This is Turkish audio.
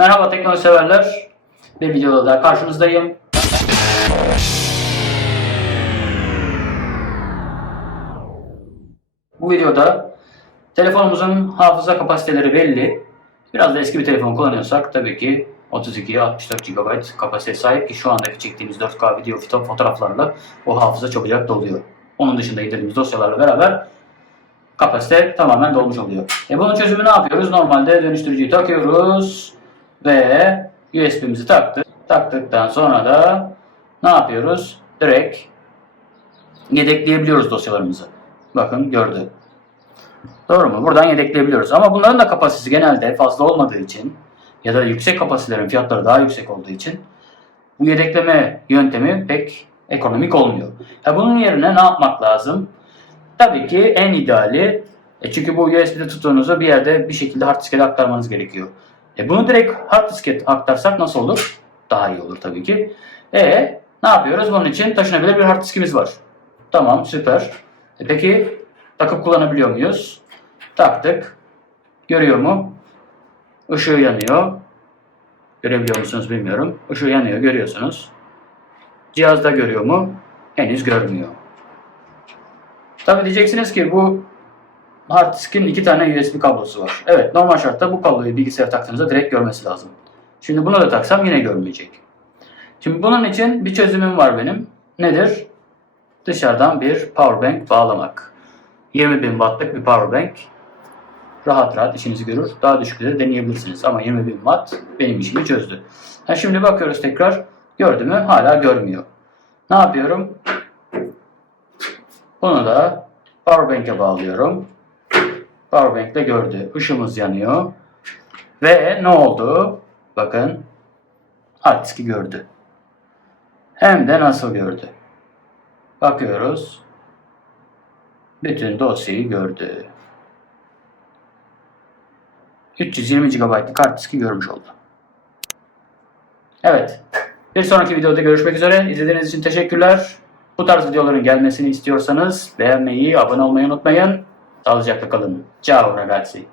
Merhaba teknoloji severler. Bir videoda daha karşınızdayım. Bu videoda telefonumuzun hafıza kapasiteleri belli. Biraz da eski bir telefon kullanıyorsak tabii ki 32 64 GB kapasite sahip ki şu andaki çektiğimiz 4K video foto- fotoğraflarla o hafıza çabucak doluyor. Onun dışında indirdiğimiz dosyalarla beraber kapasite tamamen dolmuş oluyor. E bunun çözümü ne yapıyoruz? Normalde dönüştürücüyü takıyoruz ve USB'mizi taktık. Taktıktan sonra da ne yapıyoruz? Direkt yedekleyebiliyoruz dosyalarımızı. Bakın gördü. Doğru mu? Buradan yedekleyebiliyoruz. Ama bunların da kapasitesi genelde fazla olmadığı için ya da yüksek kapasitelerin fiyatları daha yüksek olduğu için bu yedekleme yöntemi pek ekonomik olmuyor. Ha bunun yerine ne yapmak lazım? Tabii ki en ideali e çünkü bu USB'de tuttuğunuzu bir yerde bir şekilde hard diske de aktarmanız gerekiyor. E bunu direkt hard diske aktarsak nasıl olur? Daha iyi olur tabii ki. E ne yapıyoruz? Bunun için taşınabilir bir hard diskimiz var. Tamam süper. E peki takıp kullanabiliyor muyuz? Taktık. Görüyor mu? Işığı yanıyor. Görebiliyor musunuz bilmiyorum. Işığı yanıyor görüyorsunuz. Cihazda görüyor mu? Henüz görmüyor. Tabii diyeceksiniz ki bu hard diskin iki tane USB kablosu var. Evet normal şartta bu kabloyu bilgisayara taktığınızda direkt görmesi lazım. Şimdi bunu da taksam yine görmeyecek. Şimdi bunun için bir çözümüm var benim. Nedir? Dışarıdan bir powerbank bağlamak. 20.000 wattlık bir powerbank. Rahat rahat işinizi görür. Daha düşükleri deneyebilirsiniz. Ama 20.000 watt benim işimi çözdü. Ha şimdi bakıyoruz tekrar. Gördü mü? Hala görmüyor. Ne yapıyorum? Bunu da powerbank'e bağlıyorum. Powerbank de gördü. Işığımız yanıyor. Ve ne oldu? Bakın. Hard diski gördü. Hem de nasıl gördü. Bakıyoruz. Bütün dosyayı gördü. 320 GB'lık hard diski görmüş oldu. Evet. Bir sonraki videoda görüşmek üzere. İzlediğiniz için teşekkürler. Bu tarz videoların gelmesini istiyorsanız beğenmeyi, abone olmayı unutmayın. Sağlıcakla kalın. Ciao ragazzi.